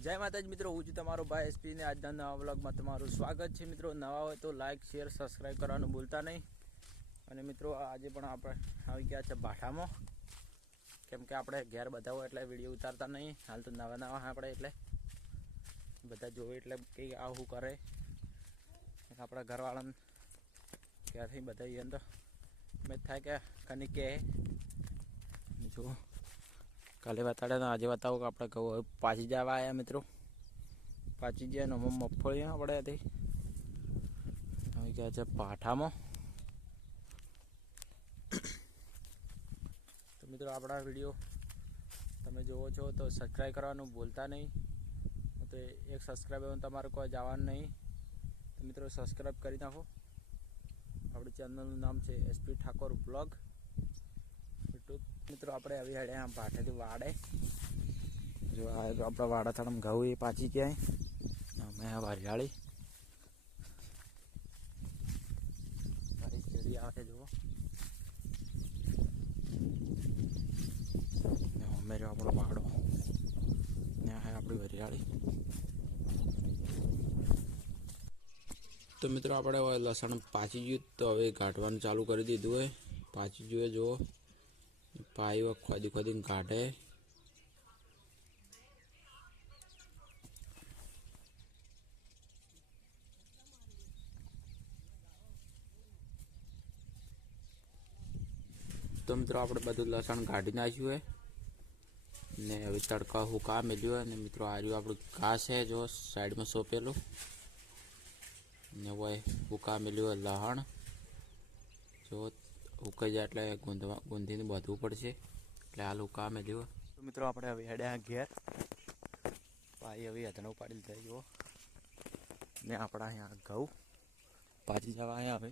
જય માતાજી મિત્રો, હું છું તમારો ભાઈ એસપી ને આજના નવા વ્લોગમાં તમારું સ્વાગત છે। મિત્રો નવા હોય તો લાઈક શેર સબસ્ક્રાઈબ કરવાનું ભૂલતા નહીં। અને મિત્રો આજે પણ આપણે આવી ગયા છે ભાઠામાં, કેમ કે આપણે ઘેર બધા હોય એટલે વિડીયો ઉતારતા નહીં। હાલ તો નવા નવા આપણે એટલે બધા જોવે એટલે કંઈ આવું કરે આપણા ઘરવાળાને ક્યાંથી બધા એમ તો મેં થાય કે કની કે જો કાલે બતાડે તો આજે બતાવો કે આપણે કહું પાછી જવા આવ્યા મિત્રો। પાછી જાય ને મગફળી આપણે હતી આવી ગયા છે પાઠામાં। તો મિત્રો આપણા વિડીયો તમે જોવો છો તો સબસ્ક્રાઈબ કરવાનું ભૂલતા નહીં। તો એક સબસ્ક્રાઈબર તમારે કોઈ જવાનું નહીં, તો મિત્રો સબસ્ક્રાઈબ કરી નાખો। આપણી ચેનલનું નામ છે એસપી ઠાકોર બ્લોગ યુટ્યુબ। મિત્રો આપણે આવી હેડ્યા ભાઠેથી વાડે, જો આપણા વાડા થાળમ ઘઉં એ પાછી ક્યાંય અમે વારિયાળી મારી ચેડી આવે જુઓ અમે જો આપણો વાડો ત્યાં હે આપણી વરિયાળી। તો મિત્રો આપણે હવે લસણ પાછી ગયું તો હવે કાઢવાનું ચાલુ કરી દીધું હોય। પાછી જોઈએ જુઓ પાઈ ખોદી ખોદીને કાઢે। તો મિત્રો આપણે બધું લસણ કાઢી નાખ્યું હોય ને હવે તડકા હુકા મેલ્યું હોય ને મિત્રો આ રહ્યું આપણું ઘાસ છે જો સાઈડમાં સોંપેલું ને હોય હુકા મેલ્યું હોય લહણ જો ઉકાઈ જાય એટલે ગુંધીને બાંધવું પડશે એટલે હાલ હુકા મેલ્યું હોય। તો મિત્રો આપણે હવે હેડ્યા ઘેર, ભાઈ હવે હથણું પાડી લીધા જુઓ ને આપણા અહીંયા ઘઉં પાછી જવા આવ્યા હવે।